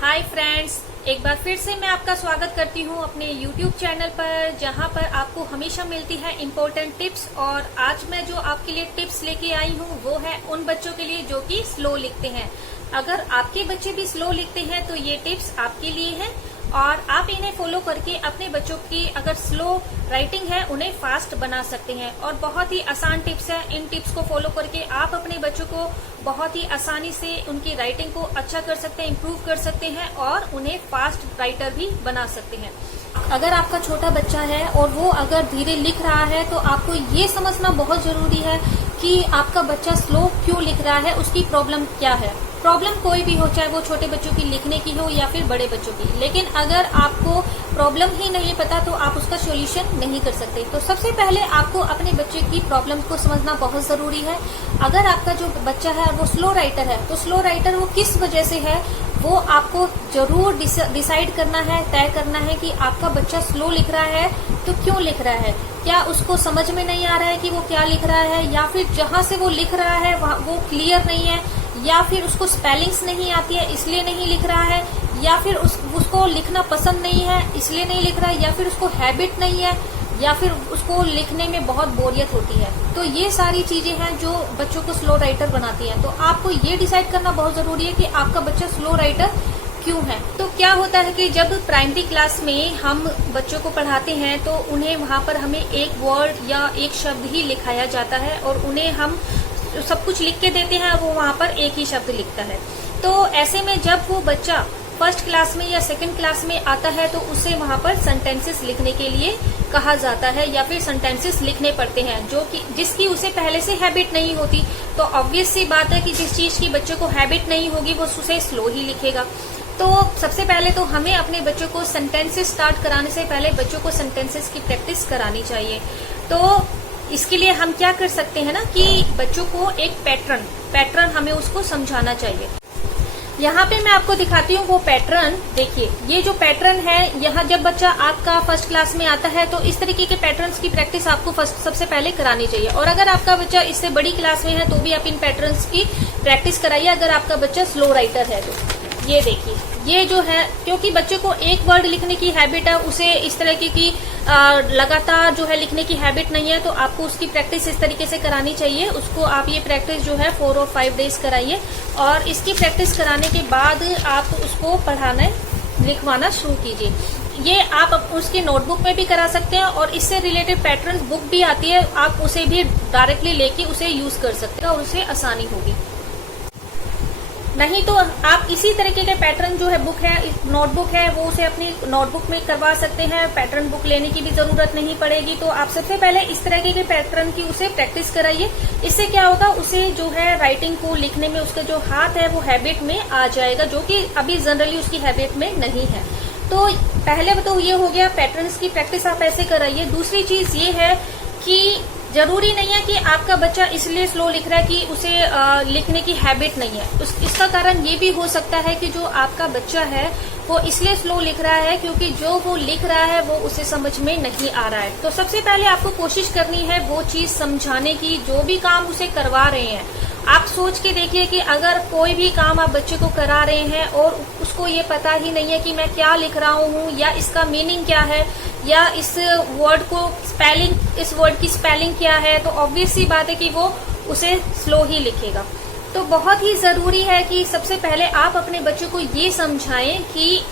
Hi friends, एक बार फिर से मैं आपका स्वागत करती हूँ अपने YouTube चैनल पर, जहाँ पर आपको हमेशा मिलती है इम्पोर्टेंट टिप्स। और आज मैं जो आपके लिए टिप्स लेके आई हूँ वो है उन बच्चों के लिए जो कि स्लो लिखते हैं। अगर आपके बच्चे भी स्लो लिखते हैं तो ये टिप्स आपके लिए हैं और आप इन्हें फॉलो करके अपने बच्चों की अगर स्लो राइटिंग है उन्हें फास्ट बना सकते हैं। और बहुत ही आसान टिप्स है, इन टिप्स को फॉलो करके आप अपने बच्चों को बहुत ही आसानी से उनकी राइटिंग को अच्छा कर सकते हैं, इम्प्रूव कर सकते हैं और उन्हें फास्ट राइटर भी बना सकते हैं। अगर आपका छोटा बच्चा है और वो अगर धीरे लिख रहा है तो आपको ये समझना बहुत जरूरी है कि आपका बच्चा स्लो क्यों लिख रहा है, उसकी प्रॉब्लम क्या है। प्रॉब्लम कोई भी हो, चाहे वो छोटे बच्चों की लिखने की हो या फिर बड़े बच्चों की, लेकिन अगर आपको प्रॉब्लम ही नहीं पता तो आप उसका सॉल्यूशन नहीं कर सकते। तो सबसे पहले आपको अपने बच्चे की प्रॉब्लम को समझना बहुत जरूरी है। अगर आपका जो बच्चा है वो स्लो राइटर है तो स्लो राइटर वो किस वजह से है वो आपको जरूर डिसाइड करना है, तय करना है कि आपका बच्चा स्लो लिख रहा है तो क्यों लिख रहा है। क्या उसको समझ में नहीं आ रहा है कि वो क्या लिख रहा है, या फिर जहां से वो लिख रहा है वो क्लियर नहीं है, या फिर उसको स्पेलिंग्स नहीं आती है इसलिए नहीं लिख रहा है, या फिर उसको लिखना पसंद नहीं है इसलिए नहीं लिख रहा है, या फिर उसको हैबिट नहीं है, या फिर उसको लिखने में बहुत बोरियत होती है। तो ये सारी चीजें हैं जो बच्चों को स्लो राइटर बनाती हैं। तो आपको ये डिसाइड करना बहुत जरूरी है कि आपका बच्चा स्लो राइटर क्यों है। तो क्या होता है कि जब प्राइमरी क्लास में हम बच्चों को पढ़ाते हैं तो उन्हें वहां पर हमें एक वर्ड या एक शब्द ही लिखाया जाता है और उन्हें हम सब कुछ लिख के देते हैं, वो वहां पर एक ही शब्द लिखता है। तो ऐसे में जब वो बच्चा फर्स्ट क्लास में या सेकंड क्लास में आता है तो उसे वहां पर सेंटेंसेस लिखने के लिए कहा जाता है या फिर सेंटेंसेस लिखने पड़ते हैं जो कि जिसकी उसे पहले से हैबिट नहीं होती। तो ऑब्वियस सी बात है कि जिस चीज की बच्चे को हैबिट नहीं होगी वो उसे स्लो ही लिखेगा। तो सबसे पहले तो हमें अपने बच्चों को सेंटेंसेस स्टार्ट कराने से पहले बच्चों को सेंटेंसेस की प्रैक्टिस करानी चाहिए। तो इसके लिए हम क्या कर सकते हैं ना कि बच्चों को एक पैटर्न हमें उसको समझाना चाहिए। यहाँ पे मैं आपको दिखाती हूँ वो पैटर्न। देखिए, ये जो पैटर्न है, यहाँ जब बच्चा आपका फर्स्ट क्लास में आता है तो इस तरीके के पैटर्न्स की प्रैक्टिस आपको सबसे पहले करानी चाहिए। और अगर आपका बच्चा इससे बड़ी क्लास में है तो भी आप इन पैटर्न्स की प्रैक्टिस कराइए अगर आपका बच्चा स्लो राइटर है तो। ये देखिए, ये जो है, क्योंकि बच्चे को एक वर्ड लिखने की हैबिट है, उसे इस तरीके की लगातार जो है लिखने की हैबिट नहीं है, तो आपको उसकी प्रैक्टिस इस तरीके से करानी चाहिए। उसको आप ये प्रैक्टिस जो है 4 और 5 डेज कराइए और इसकी प्रैक्टिस कराने के बाद आप उसको पढ़ाना लिखवाना शुरू कीजिए। ये आप उसकी नोटबुक में भी करा सकते हैं और इससे रिलेटेड पैटर्न बुक भी आती है, आप उसे भी डायरेक्टली लेके उसे यूज कर सकते हैं और उसे आसानी होगी। नहीं तो आप इसी तरीके के पैटर्न जो है बुक है, नोटबुक है, वो उसे अपनी नोटबुक में करवा सकते हैं। पैटर्न बुक लेने की भी जरूरत नहीं पड़ेगी। तो आप सबसे पहले इस तरीके के पैटर्न की उसे प्रैक्टिस कराइए। इससे क्या होगा, उसे जो है राइटिंग को लिखने में उसका जो हाथ है वो हैबिट में आ जाएगा, जो कि अभी जनरली उसकी हैबिट में नहीं है। तो पहले तो ये हो गया, पैटर्न्स की प्रैक्टिस आप ऐसे कराइए। दूसरी चीज ये है कि जरूरी नहीं है कि आपका बच्चा इसलिए स्लो लिख रहा है कि उसे लिखने की हैबिट नहीं है। इसका कारण ये भी हो सकता है कि जो आपका बच्चा है वो इसलिए स्लो लिख रहा है क्योंकि जो वो लिख रहा है वो उसे समझ में नहीं आ रहा है। तो सबसे पहले आपको कोशिश करनी है वो चीज समझाने की, जो भी काम उसे करवा रहे हैं। आप सोच के देखिए कि अगर कोई भी काम आप बच्चे को करा रहे हैं और उसको ये पता ही नहीं है कि मैं क्या लिख रहा हूँ या इसका मीनिंग क्या है या इस वर्ड की स्पेलिंग क्या है, तो ऑब्वियस सी बात है कि वो उसे स्लो ही लिखेगा। तो बहुत ही जरूरी है कि सबसे पहले आप अपने बच्चों को ये समझाएं कि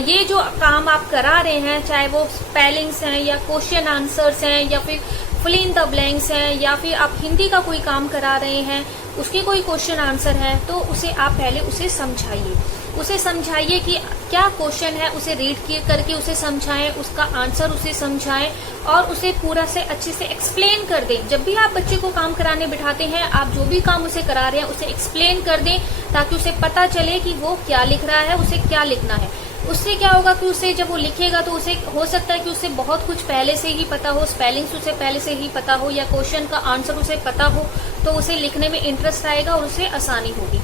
ये जो काम आप करा रहे हैं, चाहे वो स्पेलिंग्स हैं या क्वेश्चन आंसर्स हैं या फिर फिल इन द ब्लैंक्स हैं या फिर आप हिंदी का कोई काम करा रहे हैं, उसके कोई क्वेश्चन आंसर है, तो उसे आप पहले उसे समझाइए। उसे समझाइए कि क्या क्वेश्चन है, उसे रीड करके उसे समझाएं, उसका आंसर उसे समझाएं और उसे पूरा से अच्छे से एक्सप्लेन कर दें। जब भी आप बच्चे को काम कराने बिठाते हैं, आप जो भी काम उसे करा रहे हैं उसे एक्सप्लेन कर दें ताकि उसे पता चले कि वो क्या लिख रहा है, उसे क्या लिखना है। उससे क्या होगा कि उसे जब वो लिखेगा तो उसे हो सकता है कि उसे बहुत कुछ पहले से ही पता हो, स्पेलिंग्स उसे पहले से ही पता हो या क्वेश्चन का आंसर उसे पता हो, तो उसे लिखने में इंटरेस्ट आएगा और उसे आसानी होगी।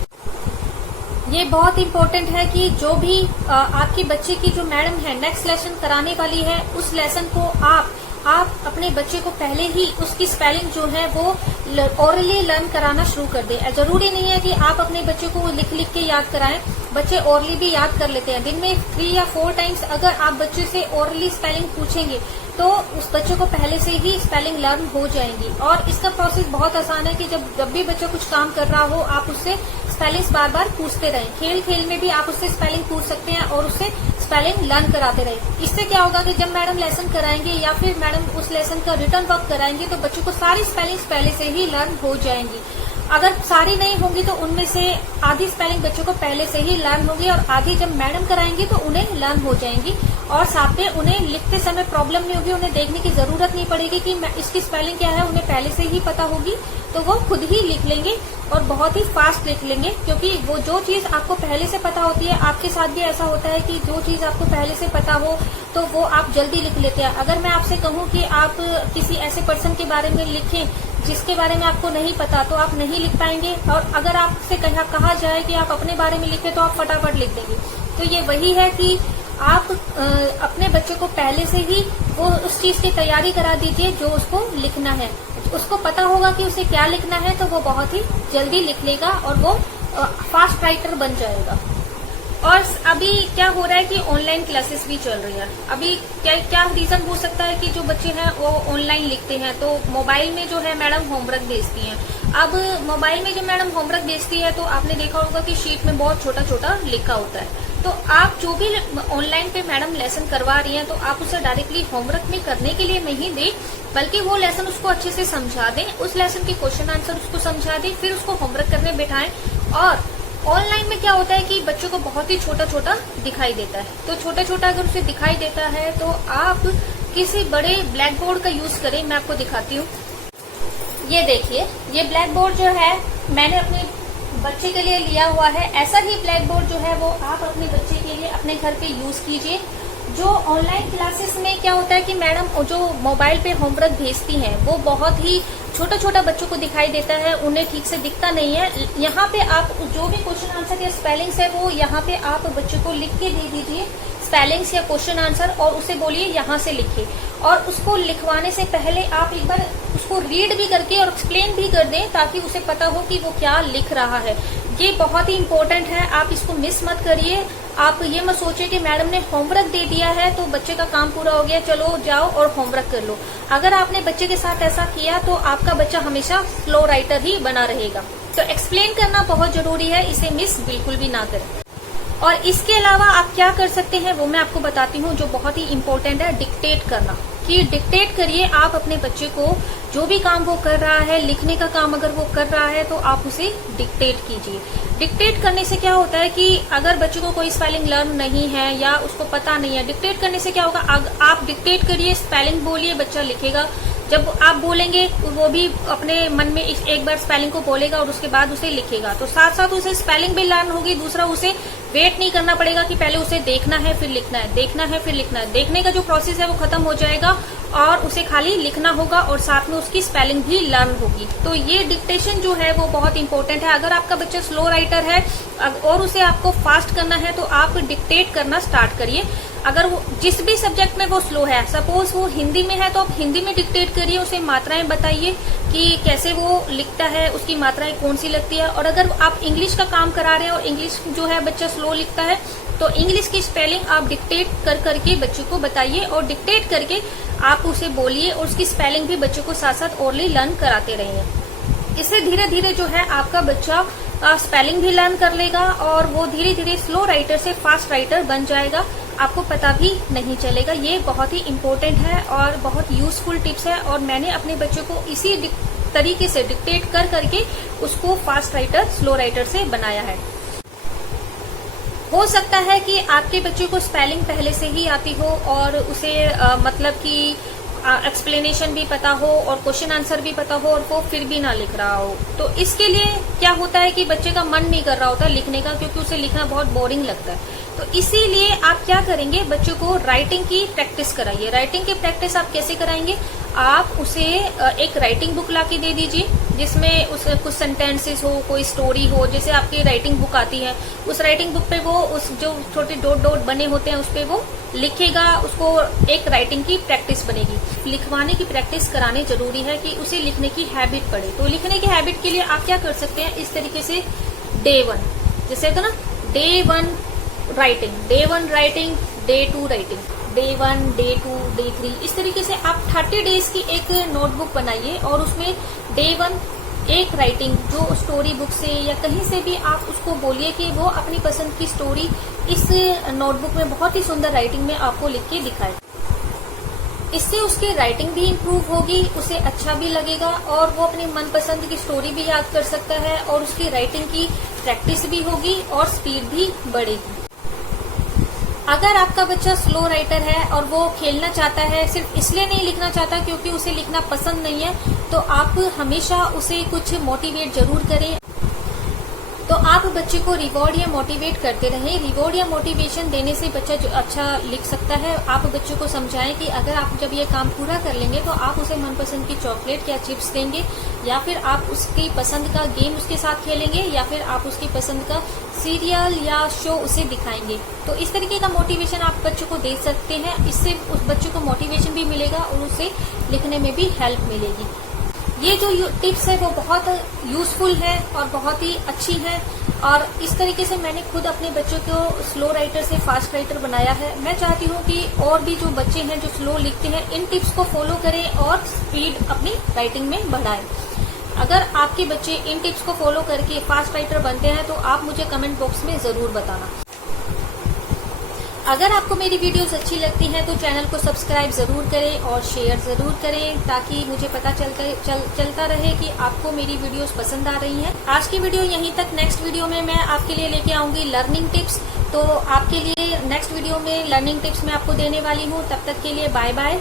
ये बहुत इम्पोर्टेंट है कि जो भी आपके बच्चे की जो मैडम है नेक्स्ट लेसन कराने वाली है, उस लेसन को आप अपने बच्चे को पहले ही उसकी स्पेलिंग जो है वो ओरली लर्न कराना शुरू कर दें। जरूरी नहीं है कि आप अपने बच्चे को लिख लिख के याद कराएं, बच्चे ओरली भी याद कर लेते हैं। दिन में 3 या 4 टाइम्स अगर आप बच्चे से ओरली स्पेलिंग पूछेंगे तो उस बच्चे को पहले से ही स्पेलिंग लर्न हो जाएंगी। और इसका प्रोसेस बहुत आसान है कि जब भी बच्चा कुछ काम कर रहा हो आप उससे स्पेलिंग्स बार बार पूछते रहें। खेल खेल में भी आप उससे स्पेलिंग पूछ सकते हैं और उससे स्पेलिंग लर्न कराते रहें। इससे क्या होगा कि जब मैडम लेसन कराएंगे या फिर मैडम उस लेसन का रिटर्न वर्क कराएंगे तो बच्चों को सारी स्पेलिंग्स पहले से ही लर्न हो जाएंगी। अगर सारी नहीं होंगी तो उनमें से आधी स्पेलिंग बच्चों को पहले से ही लर्न होगी और आधी जब मैडम कराएंगी तो उन्हें लर्न हो जाएंगी। और साथ में उन्हें लिखते समय प्रॉब्लम नहीं होगी, उन्हें देखने की जरूरत नहीं पड़ेगी कि इसकी स्पेलिंग क्या है, उन्हें पहले से ही पता होगी तो वो खुद ही लिख लेंगे और बहुत ही फास्ट लिख लेंगे। क्योंकि वो जो चीज आपको पहले से पता होती है, आपके साथ भी ऐसा होता है कि जो चीज आपको पहले से पता हो तो वो आप जल्दी लिख लेते हैं। अगर मैं आपसे कहूँ कि आप किसी ऐसे पर्सन के बारे में लिखें जिसके बारे में आपको नहीं पता तो आप नहीं लिख पाएंगे, और अगर आपसे कहा जाए कि आप अपने बारे में लिखें तो आप फटाफट लिख देंगे। तो ये वही है कि आप अपने बच्चे को पहले से ही वो उस चीज की तैयारी करा दीजिए जो उसको लिखना है। उसको पता होगा कि उसे क्या लिखना है तो वो बहुत ही जल्दी लिख लेगा और वो फास्ट राइटर बन जाएगा। और अभी क्या हो रहा है कि ऑनलाइन क्लासेस भी चल रही है। अभी क्या रीजन हो सकता है कि जो बच्चे हैं वो ऑनलाइन लिखते हैं तो मोबाइल में जो है मैडम होमवर्क भेजती हैं। अब मोबाइल में जो मैडम होमवर्क भेजती है तो आपने देखा होगा कि शीट में बहुत छोटा छोटा लिखा होता है। तो आप जो भी ऑनलाइन पे मैडम लेसन करवा रही हैं तो आप उसे डायरेक्टली होमवर्क में करने के लिए नहीं दें, बल्कि वो लेसन उसको अच्छे से समझा दें, उस लेसन के क्वेश्चन आंसर उसको समझा दें, फिर उसको होमवर्क करने बैठाएं। और ऑनलाइन में क्या होता है कि बच्चों को बहुत ही छोटा छोटा दिखाई देता है, तो छोटा छोटा अगर उसे दिखाई देता है तो आप किसी बड़े ब्लैक बोर्ड का यूज करें। मैं आपको दिखाती हूँ। ये देखिए, ये ब्लैक बोर्ड जो है मैंने अपने बच्चे के लिए लिया हुआ है। ऐसा ही ब्लैक बोर्ड जो है वो आप अपने बच्चे के लिए अपने घर पे यूज कीजिए। जो ऑनलाइन क्लासेस में क्या होता है कि मैडम जो मोबाइल पे होमवर्क भेजती हैं वो बहुत ही छोटा छोटा बच्चों को दिखाई देता है, उन्हें ठीक से दिखता नहीं है। यहाँ पे आप जो भी क्वेश्चन आंसर या स्पेलिंग्स है वो यहाँ पे आप बच्चे को लिख के दे दीजिए, स्पेलिंग्स या क्वेश्चन आंसर, और उसे बोलिए यहाँ से लिखे। और उसको लिखवाने से पहले आप एक बार उसको रीड भी करके और एक्सप्लेन भी कर दें ताकि उसे पता हो कि वो क्या लिख रहा है। ये बहुत ही इम्पोर्टेंट है, आप इसको मिस मत करिए। आप ये मत सोचिए कि मैडम ने होमवर्क दे दिया है तो बच्चे का काम पूरा हो गया, चलो जाओ और होमवर्क कर लो। अगर आपने बच्चे के साथ ऐसा किया तो आपका बच्चा हमेशा स्लो राइटर ही बना रहेगा। तो एक्सप्लेन करना बहुत जरूरी है, इसे मिस बिल्कुल भी ना करें। और इसके अलावा आप क्या कर सकते हैं वो मैं आपको बताती हूँ, जो बहुत ही इम्पोर्टेंट है, डिक्टेट करना। कि डिक्टेट करिए आप अपने बच्चे को, जो भी काम वो कर रहा है, लिखने का काम अगर वो कर रहा है तो आप उसे डिक्टेट कीजिए। डिक्टेट करने से क्या होता है कि अगर बच्चे को कोई स्पेलिंग लर्न नहीं है या उसको पता नहीं है, डिक्टेट करने से क्या होगा, आप डिक्टेट करिए, स्पेलिंग बोलिए, बच्चा लिखेगा। जब आप बोलेंगे वो भी अपने मन में एक बार स्पेलिंग को बोलेगा और उसके बाद उसे लिखेगा, तो साथ साथ उसे स्पेलिंग भी लर्न होगी। दूसरा, उसे वेट नहीं करना पड़ेगा कि पहले उसे देखना है फिर लिखना है, देखना है फिर लिखना है। देखने का जो प्रोसेस है वो खत्म हो जाएगा और उसे खाली लिखना होगा और साथ में उसकी स्पेलिंग भी लर्न होगी। तो ये डिक्टेशन जो है वो बहुत इंपॉर्टेंट है। अगर आपका बच्चा स्लो राइटर है और उसे आपको फास्ट करना है तो आप डिक्टेट करना स्टार्ट करिए। अगर वो जिस भी सब्जेक्ट में वो स्लो है, सपोज वो हिंदी में है तो आप हिंदी में डिक्टेट करिए, उसे मात्राएं बताइए कि कैसे वो लिखता है, उसकी मात्राएं कौन सी लगती है। और अगर आप इंग्लिश का काम करा रहे हैं और इंग्लिश जो है बच्चा स्लो लिखता है तो इंग्लिश की स्पेलिंग आप डिक्टेट कर करके बच्चे को बताइए और डिक्टेट करके आप उसे बोलिए और उसकी स्पेलिंग भी बच्चे को साथ साथ ओरली लर्न कराते रहिए। इससे धीरे धीरे जो है आपका बच्चा स्पेलिंग भी लर्न कर लेगा और वो धीरे धीरे स्लो राइटर से फास्ट राइटर बन जाएगा, आपको पता भी नहीं चलेगा। ये बहुत ही इम्पोर्टेंट है और बहुत यूजफुल टिप्स है और मैंने अपने बच्चे को इसी तरीके से डिक्टेट कर करके उसको फास्ट राइटर स्लो राइटर से बनाया है। हो सकता है कि आपके बच्चे को स्पेलिंग पहले से ही आती हो और उसे मतलब कि एक्सप्लेनेशन भी पता हो और क्वेश्चन आंसर भी पता हो और वो फिर भी ना लिख रहा हो। तो इसके लिए क्या होता है कि बच्चे का मन नहीं कर रहा होता लिखने का, क्योंकि उसे लिखना बहुत बोरिंग लगता है। तो इसीलिए आप क्या करेंगे, बच्चे को राइटिंग की प्रैक्टिस कराइए। राइटिंग की प्रैक्टिस आप कैसे कराएंगे, आप उसे एक राइटिंग बुक लाके दे दीजिए जिसमें उसके कुछ सेंटेंसेस हो, कोई स्टोरी हो। जैसे आपकी राइटिंग बुक आती है, उस राइटिंग बुक पे वो उस जो छोटे डॉट डॉट बने होते हैं उस पे वो लिखेगा, उसको एक राइटिंग की प्रैक्टिस बनेगी। लिखवाने की प्रैक्टिस कराने जरूरी है कि उसे लिखने की हैबिट पड़े। तो लिखने की हैबिट के लिए आप क्या कर सकते हैं, इस तरीके से डे 1 जैसे होता ना, day 1 writing, day 1 writing, day 2 writing, day 1, day 2, day 3, इस तरीके से आप 30 डेज की एक नोटबुक बनाइए और उसमें डे 1 एक राइटिंग जो स्टोरी बुक से या कहीं से भी आप उसको बोलिए कि वो अपनी पसंद की स्टोरी इस नोटबुक में बहुत ही सुंदर राइटिंग में आपको लिख के दिखाए। इससे उसकी राइटिंग भी इम्प्रूव होगी, उसे अच्छा भी लगेगा और वो अपनी मनपसंद की स्टोरी भी याद कर सकता है और उसकी राइटिंग की प्रैक्टिस भी होगी और स्पीड भी बढ़ेगी। अगर आपका बच्चा स्लो राइटर है और वो खेलना चाहता है, सिर्फ इसलिए नहीं लिखना चाहता क्योंकि उसे लिखना पसंद नहीं है, तो आप हमेशा उसे कुछ मोटिवेट जरूर करें। तो आप बच्चे को रिवॉर्ड या मोटिवेट करते रहें। रिवॉर्ड या मोटिवेशन देने से बच्चा जो अच्छा लिख सकता है। आप बच्चे को समझाएं कि अगर आप जब ये काम पूरा कर लेंगे तो आप उसे मनपसंद की चॉकलेट या चिप्स देंगे, या फिर आप उसकी पसंद का गेम उसके साथ खेलेंगे, या फिर आप उसकी पसंद का सीरियल या शो उसे दिखाएंगे। तो इस तरीके का मोटिवेशन आप बच्चे को दे सकते हैं। इससे उस बच्चे को मोटिवेशन भी मिलेगा और उसे लिखने में भी हेल्प मिलेगी। ये जो टिप्स है वो बहुत यूजफुल है और बहुत ही अच्छी है, और इस तरीके से मैंने खुद अपने बच्चों को स्लो राइटर से फास्ट राइटर बनाया है। मैं चाहती हूँ कि और भी जो बच्चे हैं जो स्लो लिखते हैं, इन टिप्स को फॉलो करें और स्पीड अपनी राइटिंग में बढ़ाएं। अगर आपके बच्चे इन टिप्स को फॉलो करके फास्ट राइटर बनते हैं तो आप मुझे कमेंट बॉक्स में जरूर बताना। अगर आपको मेरी वीडियोस अच्छी लगती हैं तो चैनल को सब्सक्राइब जरूर करें और शेयर जरूर करें, ताकि मुझे पता चलता रहे कि आपको मेरी वीडियोस पसंद आ रही हैं। आज की वीडियो यहीं तक। नेक्स्ट वीडियो में मैं आपके लिए लेके आऊंगी लर्निंग टिप्स। तो आपके लिए नेक्स्ट वीडियो में लर्निंग टिप्स मैं आपको देने वाली हूँ। तब तक के लिए बाय बाय।